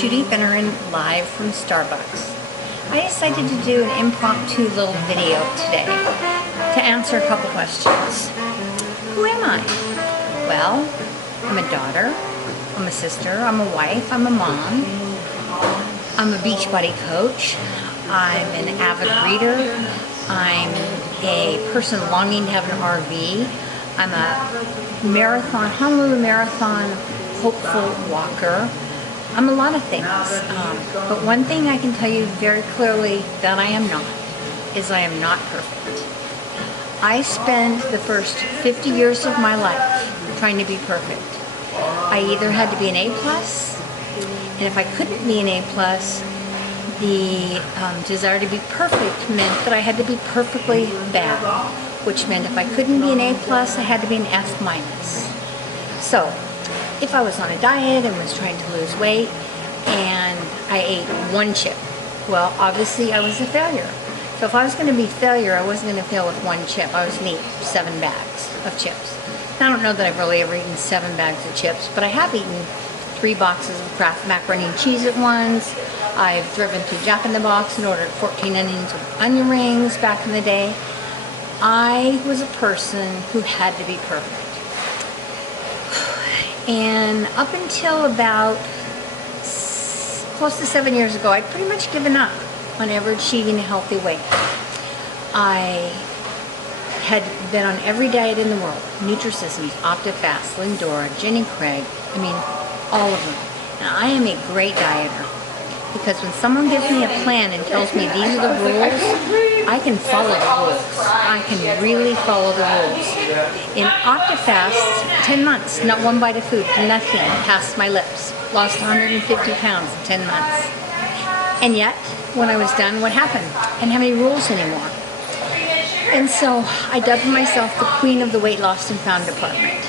Judy Finneran live from Starbucks. I decided to do an impromptu little video today to answer a couple questions. Who am I? Well, I'm a daughter, I'm a sister, I'm a wife, I'm a mom, I'm a Beachbody coach, I'm an avid reader, I'm a person longing to have an RV, I'm a Honolulu Marathon hopeful walker. I'm a lot of things, but one thing I can tell you very clearly that I am not, is I am not perfect. I spent the first 50 years of my life trying to be perfect. I either had to be an A+, and if I couldn't be an A+, the desire to be perfect meant that I had to be perfectly bad, which meant if I couldn't be an A+, I had to be an F-. So, if I was on a diet and was trying to lose weight and I ate one chip, well, obviously I was a failure. So if I was going to be a failure, I wasn't going to fail with one chip. I was going to eat 7 bags of chips. Now, I don't know that I've really ever eaten 7 bags of chips, but I have eaten 3 boxes of Kraft macaroni and cheese at once. I've driven through Jack in the Box and ordered 14 onion rings back in the day. I was a person who had to be perfect. And up until about close to 7 years ago, I'd pretty much given up on ever achieving a healthy weight. I had been on every diet in the world. Nutrisystems, OptiFast, Lindora, Jenny Craig, I mean, all of them. And I am a great dieter because when someone gives me a plan and tells me these are the rules, I can follow the rules. I can really follow the rules. In OptiFast, 10 months, not one bite of food, nothing past my lips. Lost 150 pounds in 10 months. And yet, when I was done, what happened? I didn't have any rules anymore. And so I dubbed myself the queen of the weight lost and found department.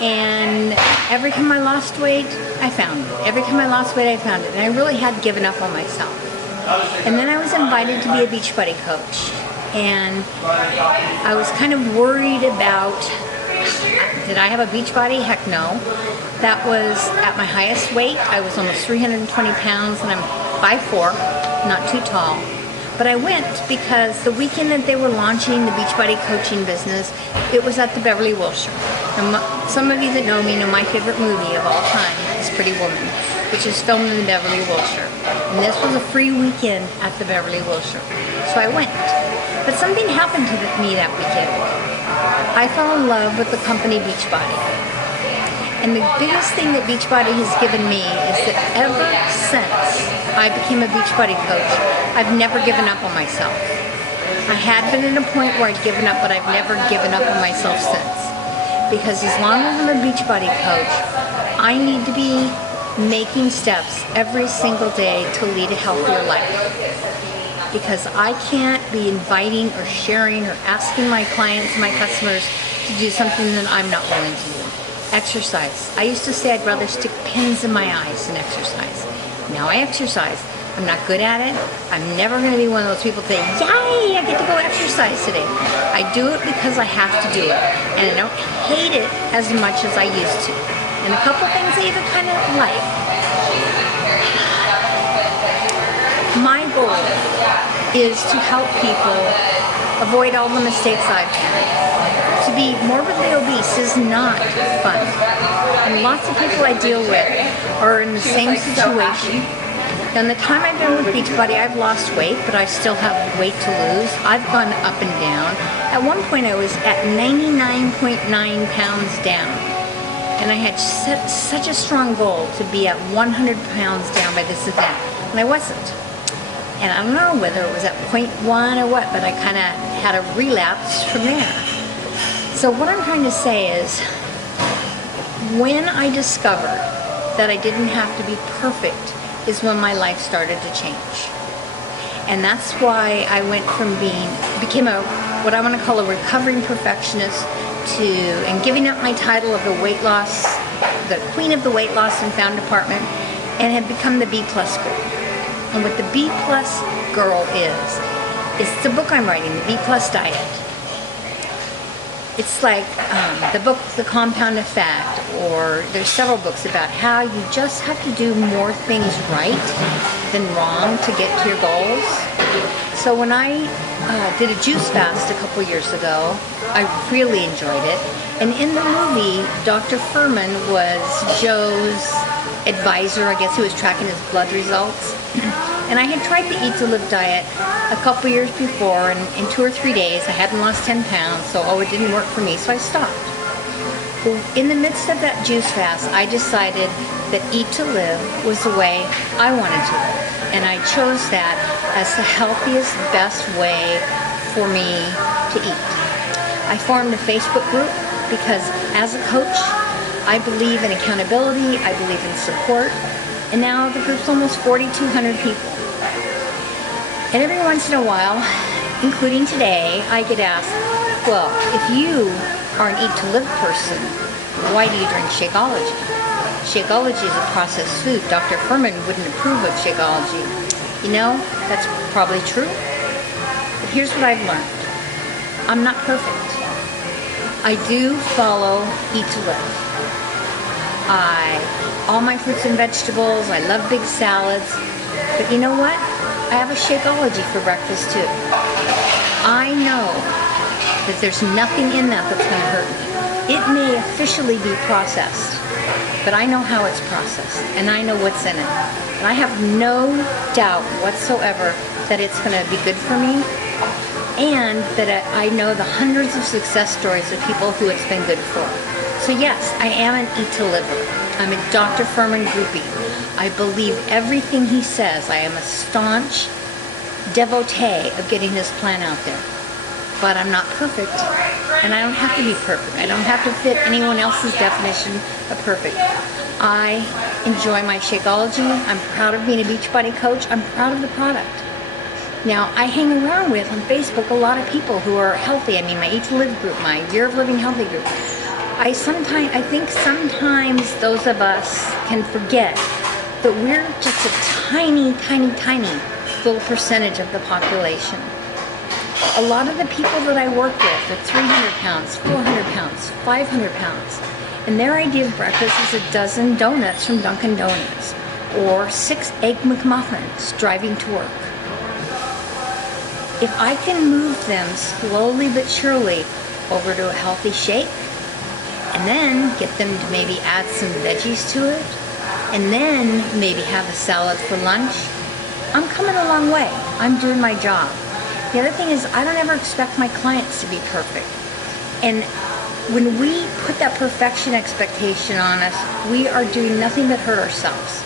And every time I lost weight, I found it. Every time I lost weight, I found it. And I really had given up on myself. And then I was invited to be a Beachbody coach. And I was kind of worried about, did I have a Beachbody? Heck no. That was at my highest weight. I was almost 320 pounds and I'm 5'4", not too tall. But I went because the weekend that they were launching the Beachbody coaching business, it was at the Beverly Wilshire. And some of you that know me know my favorite movie of all time is Pretty Woman, which is filmed in the Beverly Wilshire. And this was a free weekend at the Beverly Wilshire. So I went. But something happened to me that weekend. I fell in love with the company Beachbody. And the biggest thing that Beachbody has given me is that ever since I became a Beachbody coach, I've never given up on myself. I had been at a point where I'd given up, but I've never given up on myself since. Because as long as I'm a Beachbody coach, I need to be making steps every single day to lead a healthier life. Because I can't be inviting or sharing or asking my clients, my customers, to do something that I'm not willing to do. Exercise. I used to say I'd rather stick pins in my eyes than exercise. Now I exercise. I'm not good at it. I'm never going to be one of those people saying, yay, I get to go exercise today. I do it because I have to do it. And I don't hate it as much as I used to. And a couple things I even kind of like. My goal is to help people avoid all the mistakes I've had. To be morbidly obese is not fun. And lots of people I deal with are in the same situation. In the time I've been with Beachbody, I've lost weight, but I still have weight to lose. I've gone up and down. At one point I was at 99.9 pounds down. And I had set such a strong goal to be at 100 pounds down by this event. And I wasn't. And I don't know whether it was at 0.1 or what, but I kind of had a relapse from there. So what I'm trying to say is, when I discovered that I didn't have to be perfect is when my life started to change. And that's why I went from became what I want to call a recovering perfectionist and giving up my title of the weight loss, the queen of the weight loss and found department, and had become the B+ girl. And what the B+ girl is the book I'm writing, the B+ diet. It's like the book, The Compound Effect, or there's several books about how you just have to do more things right than wrong to get to your goals. So when I did a juice fast a couple years ago, I really enjoyed it. And in the movie, DrFuhrman was Joe's advisor. I guess he was tracking his blood results. And I had tried the Eat to Live diet a couple years before, and in 2 or 3 days I hadn't lost 10 pounds, so it didn't work for me, so I stopped. Well, in the midst of that juice fast, I decided that Eat to Live was the way I wanted to live. And I chose that as the healthiest, best way for me to eat. I formed a Facebook group because as a coach, I believe in accountability, I believe in support, and now the group's almost 4,200 people. And every once in a while, including today, I get asked, well, if you are an Eat to Live person, why do you drink Shakeology? Shakeology is a processed food. DrFuhrman wouldn't approve of Shakeology. You know, that's probably true. But here's what I've learned. I'm not perfect. I do follow Eat to Live. All my fruits and vegetables, I love big salads. But you know what? I have a Shakeology for breakfast too. I know that there's nothing in that that's going to hurt me. It may officially be processed, but I know how it's processed, and I know what's in it. And I have no doubt whatsoever that it's going to be good for me, and that I know the hundreds of success stories of people who it's been good for. So yes, I am an Eat to Liver. I'm a DrFuhrman groupie. I believe everything he says. I am a staunch devotee of getting his plan out there. But I'm not perfect, and I don't have to be perfect. I don't have to fit anyone else's definition of perfect. I enjoy my Shakeology. I'm proud of being a Beachbody coach. I'm proud of the product. Now, I hang around with, on Facebook, a lot of people who are healthy. I mean, my Eat to Live group, my Year of Living Healthy group. I think sometimes those of us can forget that we're just a tiny, tiny, tiny little percentage of the population. A lot of the people that I work with are 300 pounds, 400 pounds, 500 pounds. And their idea of breakfast is a dozen donuts from Dunkin' Donuts or 6 Egg McMuffins driving to work. If I can move them slowly but surely over to a healthy shake, and then get them to maybe add some veggies to it, and then maybe have a salad for lunch, I'm coming a long way. I'm doing my job. The other thing is, I don't ever expect my clients to be perfect. And when we put that perfection expectation on us, we are doing nothing but hurt ourselves.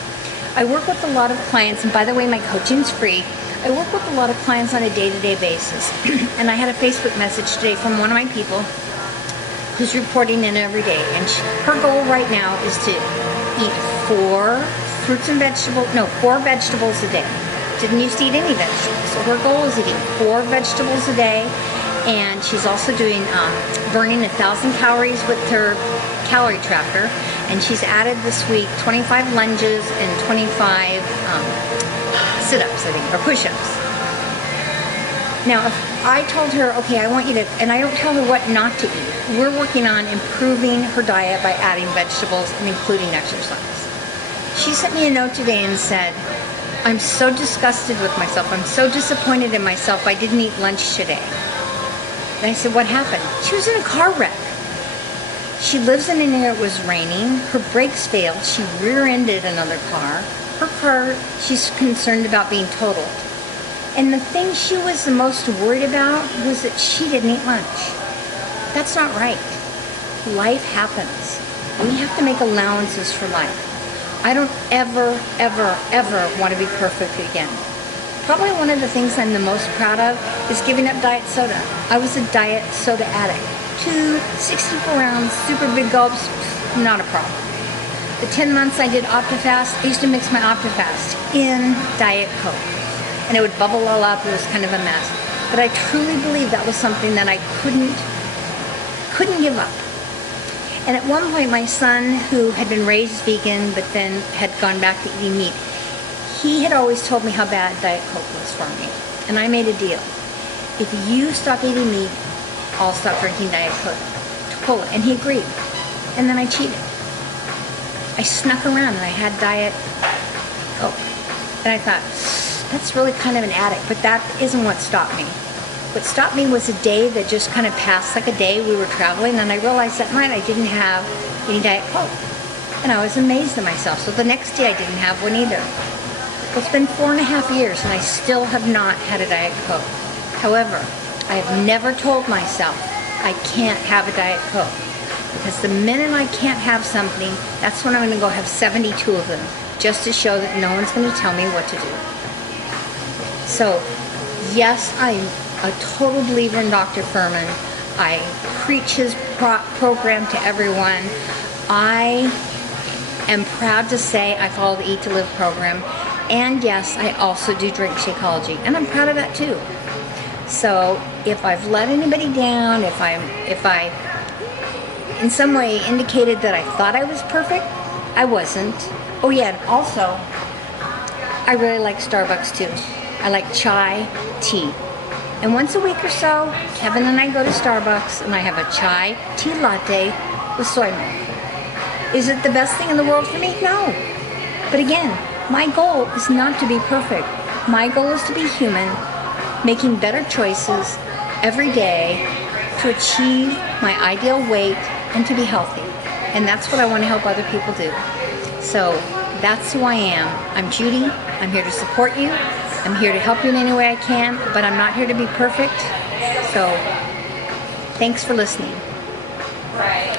I work with a lot of clients, and by the way, my coaching's free. I work with a lot of clients on a day-to-day basis. And I had a Facebook message today from one of my people who's reporting in every day. And her goal right now is to eat 4 vegetables a day. Didn't used to eat any vegetables. So her goal is to eat 4 vegetables a day. And she's also doing burning 1,000 calories with her calorie tracker. And she's added this week 25 lunges and 25 sit-ups, I think, or push-ups. Now, if I told her, okay, I want you to, and I don't tell her what not to eat. We're working on improving her diet by adding vegetables and including exercise. She sent me a note today and said, I'm so disgusted with myself. I'm so disappointed in myself. I didn't eat lunch today. And I said, what happened? She was in a car wreck. She lives in an area it was raining. Her brakes failed. She rear-ended another car. Her car, she's concerned about being totaled. And the thing she was the most worried about was that she didn't eat lunch. That's not right. Life happens. We have to make allowances for life. I don't ever, ever, ever want to be perfect again. Probably one of the things I'm the most proud of is giving up diet soda. I was a diet soda addict. 2 64-ounce super big gulps, not a problem. The 10 months I did OptiFast, I used to mix my OptiFast in Diet Coke. And it would bubble all up. It was kind of a mess. But I truly believe that was something that I couldn't give up. And at one point, my son, who had been raised vegan but then had gone back to eating meat, he had always told me how bad Diet Coke was for me. And I made a deal. If you stop eating meat, I'll stop drinking Diet Coke. Cola, and he agreed. And then I cheated. I snuck around and I had Diet Coke. And I thought, that's really kind of an addict, but that isn't what stopped me. What stopped me was a day that just kind of passed like a day. We were traveling, and I realized that night I didn't have any Diet Coke. And I was amazed at myself. So the next day I didn't have one either. Well, it's been 4.5 years, and I still have not had a Diet Coke. However, I have never told myself I can't have a Diet Coke. Because the minute I can't have something, that's when I'm going to go have 72 of them, just to show that no one's going to tell me what to do. So, yes, I'm a total believer in DrFuhrman. I preach his program to everyone. I am proud to say I follow the Eat to Live program. And yes, I also do drink Shakeology, and I'm proud of that too. So if I've let anybody down, if I in some way indicated that I thought I was perfect, I wasn't. Oh yeah, and also, I really like Starbucks too. I like chai tea. And once a week or so, Kevin and I go to Starbucks and I have a chai tea latte with soy milk. Is it the best thing in the world for me? No. But again, my goal is not to be perfect. My goal is to be human, making better choices every day to achieve my ideal weight and to be healthy. And that's what I want to help other people do. So that's who I am. I'm Judy. I'm here to support you. I'm here to help you in any way I can, but I'm not here to be perfect. So thanks for listening. Right.